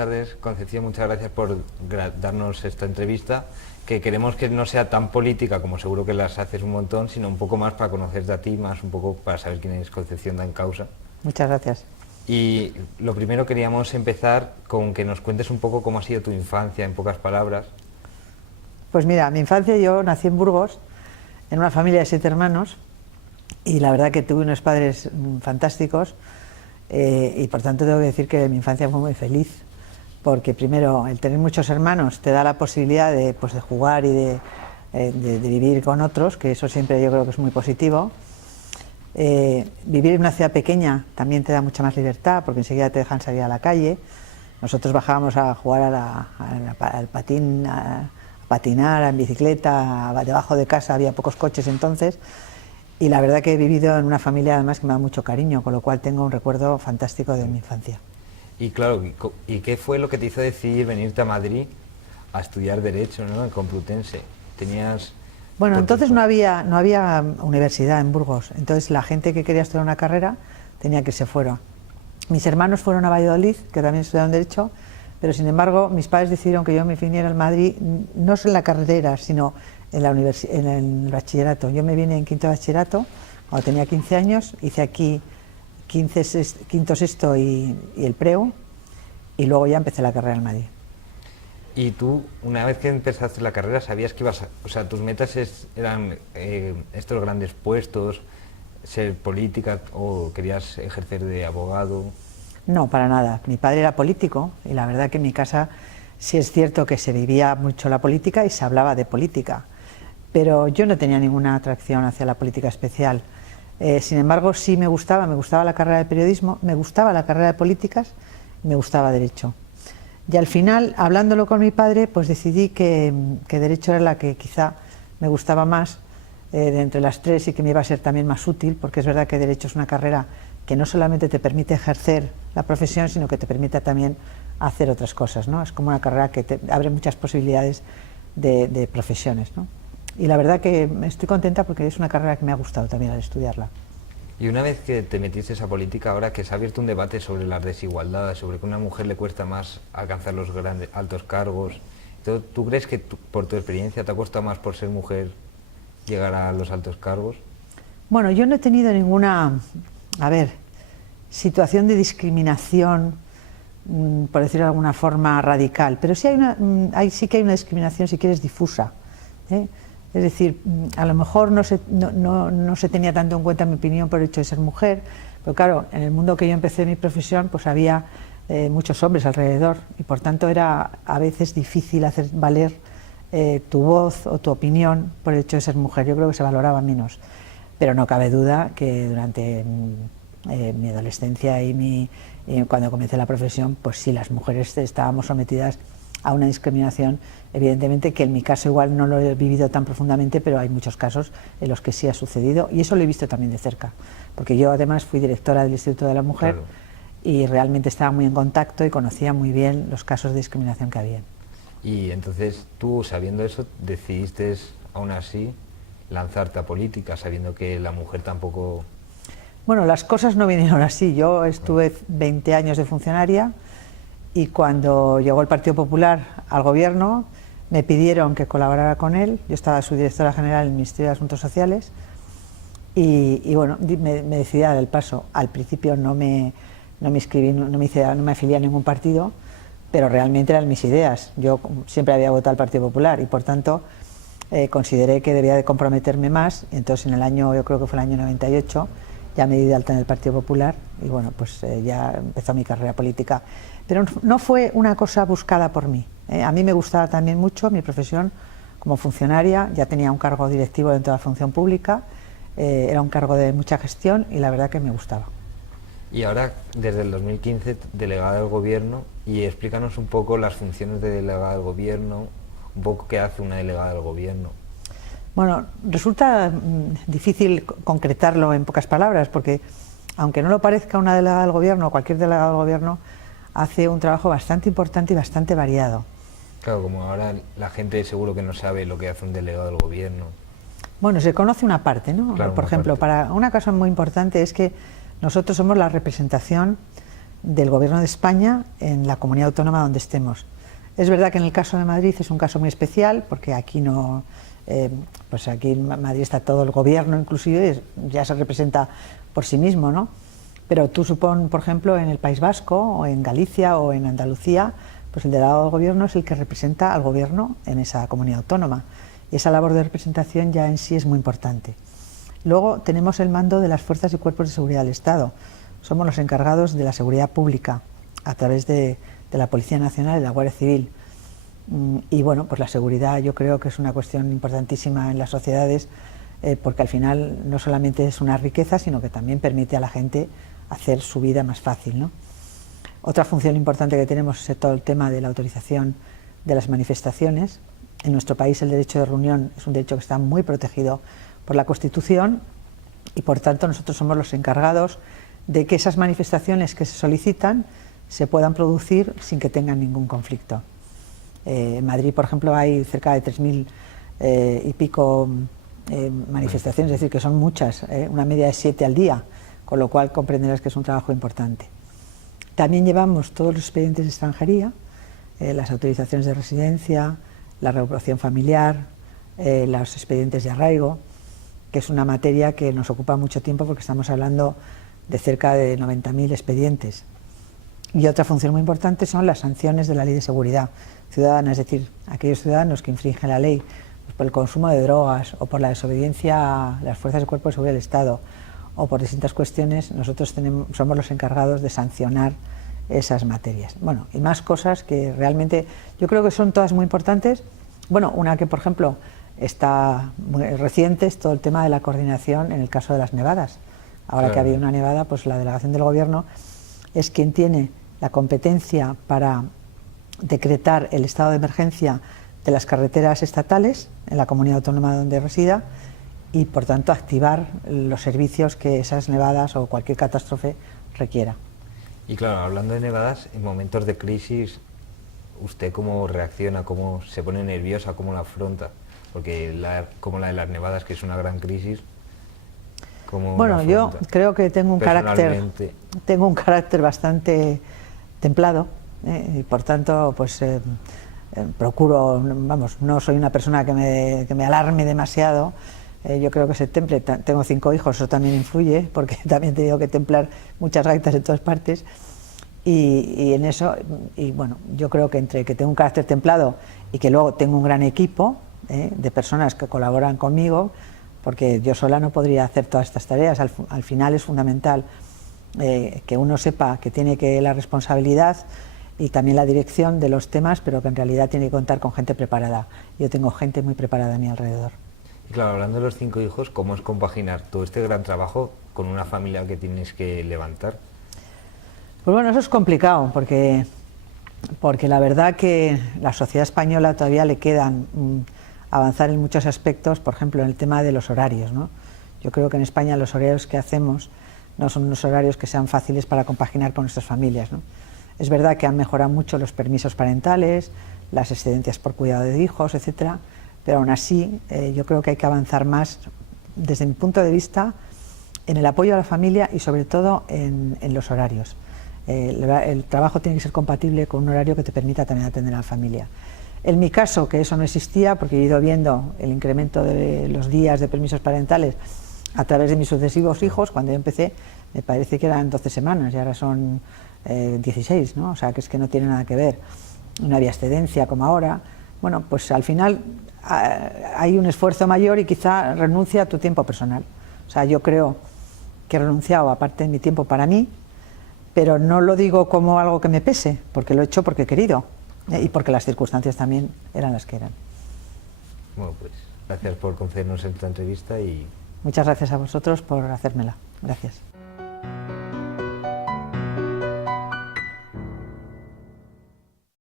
tardes, Concepción, muchas gracias por darnos esta entrevista, que queremos que no sea tan política como seguro que las haces un montón, sino un poco más para conocerte a ti, más un poco para saber quién es Concepción Dancausa. Muchas gracias. Y lo primero queríamos empezar con que nos cuentes un poco cómo ha sido tu infancia, en pocas palabras. Pues mira, mi infancia, yo nací en Burgos, en una familia de 7 hermanos, y la verdad que tuve unos padres fantásticos, y por tanto tengo que decir que mi infancia fue muy feliz, porque primero el tener muchos hermanos te da la posibilidad de, pues, de jugar y de vivir con otros, que eso siempre yo creo que es muy positivo. Vivir en una ciudad pequeña también te da mucha más libertad, porque enseguida te dejan salir a la calle. Nosotros bajábamos a jugar al patín, a patinar, en bicicleta, debajo de casa había pocos coches entonces, y la verdad que he vivido en una familia además que me da mucho cariño, con lo cual tengo un recuerdo fantástico de mi infancia. Y claro, ¿y qué fue lo que te hizo decidir venirte a Madrid a estudiar Derecho, ¿no? En Complutense? Tenías... Bueno, entonces no había universidad en Burgos, entonces la gente que quería estudiar una carrera tenía que irse fuera. Mis hermanos fueron a Valladolid, que también estudiaron Derecho, pero sin embargo mis padres decidieron que yo me viniera al Madrid, no en la carrera, sino en el bachillerato. Yo me vine en quinto de bachillerato, cuando tenía 15 años, hice aquí quinto, sexto y el preu, y luego ya empecé la carrera en Madrid. Y tú, una vez que empezaste la carrera, ¿sabías que ibas a, o sea, tus metas eran estos grandes puestos, ser política, o querías ejercer de abogado? No, para nada. Mi padre era político y la verdad que en mi casa sí es cierto que se vivía mucho la política y se hablaba de política, pero yo no tenía ninguna atracción hacia la política especial. Sin embargo, sí me gustaba la carrera de periodismo, me gustaba la carrera de políticas, me gustaba Derecho. Y al final, hablándolo con mi padre, pues decidí que Derecho era la que quizá me gustaba más de entre las tres y que me iba a ser también más útil, porque es verdad que Derecho es una carrera que no solamente te permite ejercer la profesión, sino que te permite también hacer otras cosas, ¿no? Es como una carrera que te abre muchas posibilidades de profesiones, ¿no? Y la verdad que estoy contenta porque es una carrera que me ha gustado también al estudiarla. Y una vez que te metiste en esa política, ahora que se ha abierto un debate sobre las desigualdades, sobre que a una mujer le cuesta más alcanzar los altos cargos, ¿tú crees que por tu experiencia te ha costado más por ser mujer llegar a los altos cargos? Bueno, yo no he tenido ninguna, situación de discriminación, por decirlo de alguna forma radical, pero sí sí que hay una discriminación, si quieres, difusa, ¿eh? Es decir, a lo mejor no se tenía tanto en cuenta mi opinión por el hecho de ser mujer, pero claro, en el mundo que yo empecé mi profesión, pues había muchos hombres alrededor y por tanto era a veces difícil hacer valer tu voz o tu opinión por el hecho de ser mujer. Yo creo que se valoraba menos, pero no cabe duda que durante mi adolescencia y cuando comencé la profesión, pues sí, las mujeres estábamos sometidas a una discriminación, evidentemente que en mi caso igual no lo he vivido tan profundamente, pero hay muchos casos en los que sí ha sucedido y eso lo he visto también de cerca, porque yo además fui directora del Instituto de la Mujer, claro, y realmente estaba muy en contacto y conocía muy bien los casos de discriminación que había. Y entonces tú, sabiendo eso, decidiste aún así lanzarte a política, sabiendo que la mujer tampoco... Bueno, las cosas no vinieron así. Yo estuve 20 años de funcionaria y cuando llegó el Partido Popular al gobierno me pidieron que colaborara con él. Yo estaba subdirectora general del Ministerio de Asuntos Sociales y bueno, me decidí a dar el paso. Al principio no me inscribí, no me afilié a ningún partido, pero realmente eran mis ideas. Yo siempre había votado al Partido Popular y por tanto consideré que debía de comprometerme más. Entonces en el año, yo creo que fue el año 98, ya me di de alta en el Partido Popular y bueno, pues ya empezó mi carrera política. Pero no fue una cosa buscada por mí. A mí me gustaba también mucho mi profesión como funcionaria, ya tenía un cargo directivo dentro de la función pública, era un cargo de mucha gestión y la verdad que me gustaba. Y ahora, desde el 2015, delegada del Gobierno, y explícanos un poco las funciones de delegada del Gobierno, un poco qué hace una delegada del Gobierno. Bueno, resulta difícil concretarlo en pocas palabras, porque aunque no lo parezca, una delegada del Gobierno o cualquier delegado del Gobierno hace un trabajo bastante importante y bastante variado. Claro, como ahora la gente seguro que no sabe lo que hace un delegado del Gobierno. Bueno, se conoce una parte, ¿no? Claro, por ejemplo, para una cosa muy importante es que nosotros somos la representación del Gobierno de España en la comunidad autónoma donde estemos. Es verdad que en el caso de Madrid es un caso muy especial, porque aquí no, pues aquí en Madrid está todo el Gobierno, inclusive ya se representa por sí mismo, ¿no? Pero tú supón, por ejemplo, en el País Vasco, o en Galicia, o en Andalucía, pues el delegado del Gobierno es el que representa al Gobierno en esa comunidad autónoma. Y esa labor de representación ya en sí es muy importante. Luego tenemos el mando de las fuerzas y cuerpos de seguridad del Estado. Somos los encargados de la seguridad pública a través de la Policía Nacional y la Guardia Civil. Y bueno, pues la seguridad yo creo que es una cuestión importantísima en las sociedades, porque al final no solamente es una riqueza, sino que también permite a la gente hacer su vida más fácil, ¿no? Otra función importante que tenemos es todo el tema de la autorización de las manifestaciones. En nuestro país el derecho de reunión es un derecho que está muy protegido por la Constitución y por tanto nosotros somos los encargados de que esas manifestaciones que se solicitan se puedan producir sin que tengan ningún conflicto. En Madrid, por ejemplo, hay cerca de 3.000 y pico manifestaciones, es decir, que son muchas, una media de 7 al día, con lo cual comprenderás que es un trabajo importante. También llevamos todos los expedientes de extranjería, las autorizaciones de residencia, la reagrupación familiar, los expedientes de arraigo, que es una materia que nos ocupa mucho tiempo porque estamos hablando de cerca de 90.000 expedientes. Y otra función muy importante son las sanciones de la Ley de Seguridad Ciudadana, es decir, aquellos ciudadanos que infringen la ley pues por el consumo de drogas o por la desobediencia a las fuerzas y cuerpos de seguridad del Estado o por distintas cuestiones, nosotros somos los encargados de sancionar esas materias. Bueno, y más cosas que realmente yo creo que son todas muy importantes. Bueno, una que, por ejemplo, está muy reciente es todo el tema de la coordinación en el caso de las nevadas. Ahora claro, que ha habido una nevada, pues la delegación del Gobierno es quien tiene la competencia para decretar el estado de emergencia de las carreteras estatales en la comunidad autónoma donde resida y, por tanto, activar los servicios que esas nevadas o cualquier catástrofe requiera. Y claro, hablando de nevadas, en momentos de crisis, ¿usted cómo reacciona, cómo se pone nerviosa, cómo la afronta? Porque como la de las nevadas, que es una gran crisis, ¿cómo bueno, yo creo que tengo un carácter bastante templado, y por tanto, pues procuro, vamos, no soy una persona que me alarme demasiado. Yo creo que se temple. Tengo 5 hijos, eso también influye, porque también he tenido que templar muchas gaitas en todas partes. Y en eso, y bueno, yo creo que entre que tengo un carácter templado y que luego tengo un gran equipo de personas que colaboran conmigo, porque yo sola no podría hacer todas estas tareas. Al final es fundamental que uno sepa que tiene la responsabilidad y también la dirección de los temas, pero que en realidad tiene que contar con gente preparada. Yo tengo gente muy preparada a mi alrededor. Y claro, hablando de los 5 hijos, ¿cómo es compaginar todo este gran trabajo con una familia que tienes que levantar? Pues bueno, eso es complicado, porque la verdad que la sociedad española todavía le quedan avanzar en muchos aspectos, por ejemplo, en el tema de los horarios, ¿no? Yo creo que en España los horarios que hacemos no son unos horarios que sean fáciles para compaginar con nuestras familias, ¿no? Es verdad que han mejorado mucho los permisos parentales, las excedencias por cuidado de hijos, etcétera, pero aún así yo creo que hay que avanzar más, desde mi punto de vista, en el apoyo a la familia y sobre todo en los horarios. El trabajo tiene que ser compatible con un horario que te permita también atender a la familia. En mi caso, que eso no existía, porque he ido viendo el incremento de los días de permisos parentales a través de mis sucesivos hijos. Cuando yo empecé me parece que eran 12 semanas y ahora son 16, ¿no? O sea, que es que no tiene nada que ver. No había excedencia como ahora. Bueno, pues al final hay un esfuerzo mayor y quizá renuncia a tu tiempo personal. O sea, yo creo que he renunciado a parte de mi tiempo para mí, pero no lo digo como algo que me pese, porque lo he hecho porque he querido y porque las circunstancias también eran las que eran. Bueno, pues gracias por concedernos esta entrevista y... Muchas gracias a vosotros por hacérmela. Gracias.